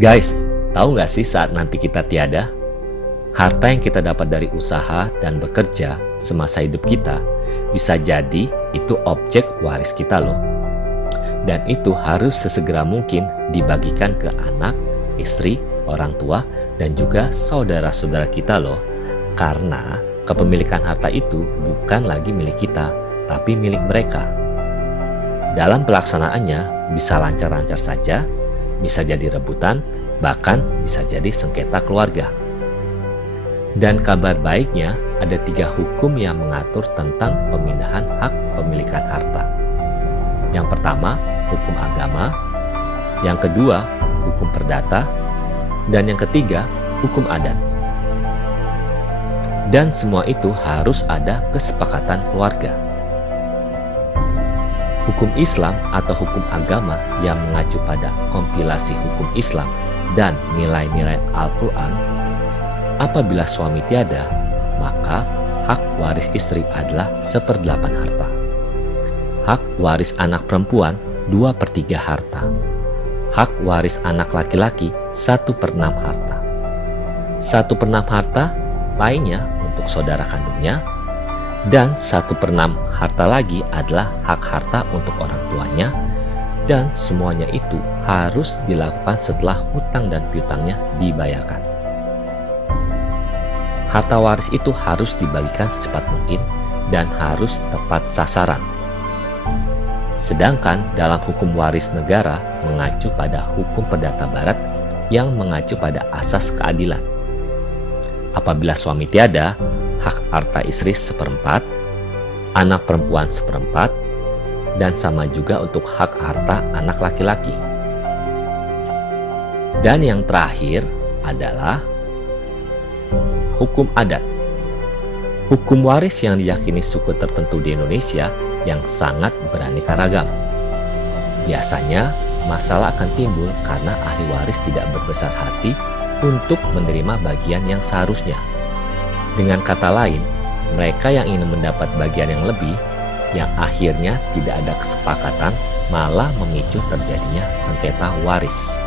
Guys, tahu nggak sih saat nanti kita tiada? Harta yang kita dapat dari usaha dan bekerja semasa hidup kita bisa jadi itu objek waris kita loh. Dan itu harus sesegera mungkin dibagikan ke anak, istri, orang tua, dan juga saudara-saudara kita loh. Karena kepemilikan harta itu bukan lagi milik kita, tapi milik mereka. Dalam pelaksanaannya bisa lancar-lancar saja, bisa jadi rebutan, bahkan bisa jadi sengketa keluarga. Dan kabar baiknya, ada 3 hukum yang mengatur tentang pemindahan hak pemilikan harta. Yang pertama, hukum agama. Yang kedua, hukum perdata. Dan yang ketiga, hukum adat. Dan semua itu harus ada kesepakatan keluarga. Hukum Islam atau hukum agama yang mengacu pada kompilasi hukum Islam dan nilai-nilai Al-Quran. Apabila suami tiada, maka hak waris istri adalah 1/8 harta. Hak waris anak perempuan 2/3 harta. Hak waris anak laki-laki 1/6 harta. 1/6 harta lainnya untuk saudara kandungnya, dan 1/6 harta lagi adalah hak harta untuk orang tuanya, dan semuanya itu harus dilakukan setelah hutang dan piutangnya dibayarkan. Harta waris itu harus dibagikan secepat mungkin dan harus tepat sasaran. Sedangkan dalam hukum waris negara mengacu pada hukum perdata barat yang mengacu pada asas keadilan. Apabila suami tiada, hak harta istri 1/4, anak perempuan 1/4, dan sama juga untuk hak harta anak laki-laki. Dan yang terakhir adalah hukum adat. Hukum waris yang diyakini suku tertentu di Indonesia yang sangat beraneka ragam. Biasanya masalah akan timbul karena ahli waris tidak berbesar hati untuk menerima bagian yang seharusnya. Dengan kata lain, mereka yang ingin mendapat bagian yang lebih, yang akhirnya tidak ada kesepakatan, malah memicu terjadinya sengketa waris.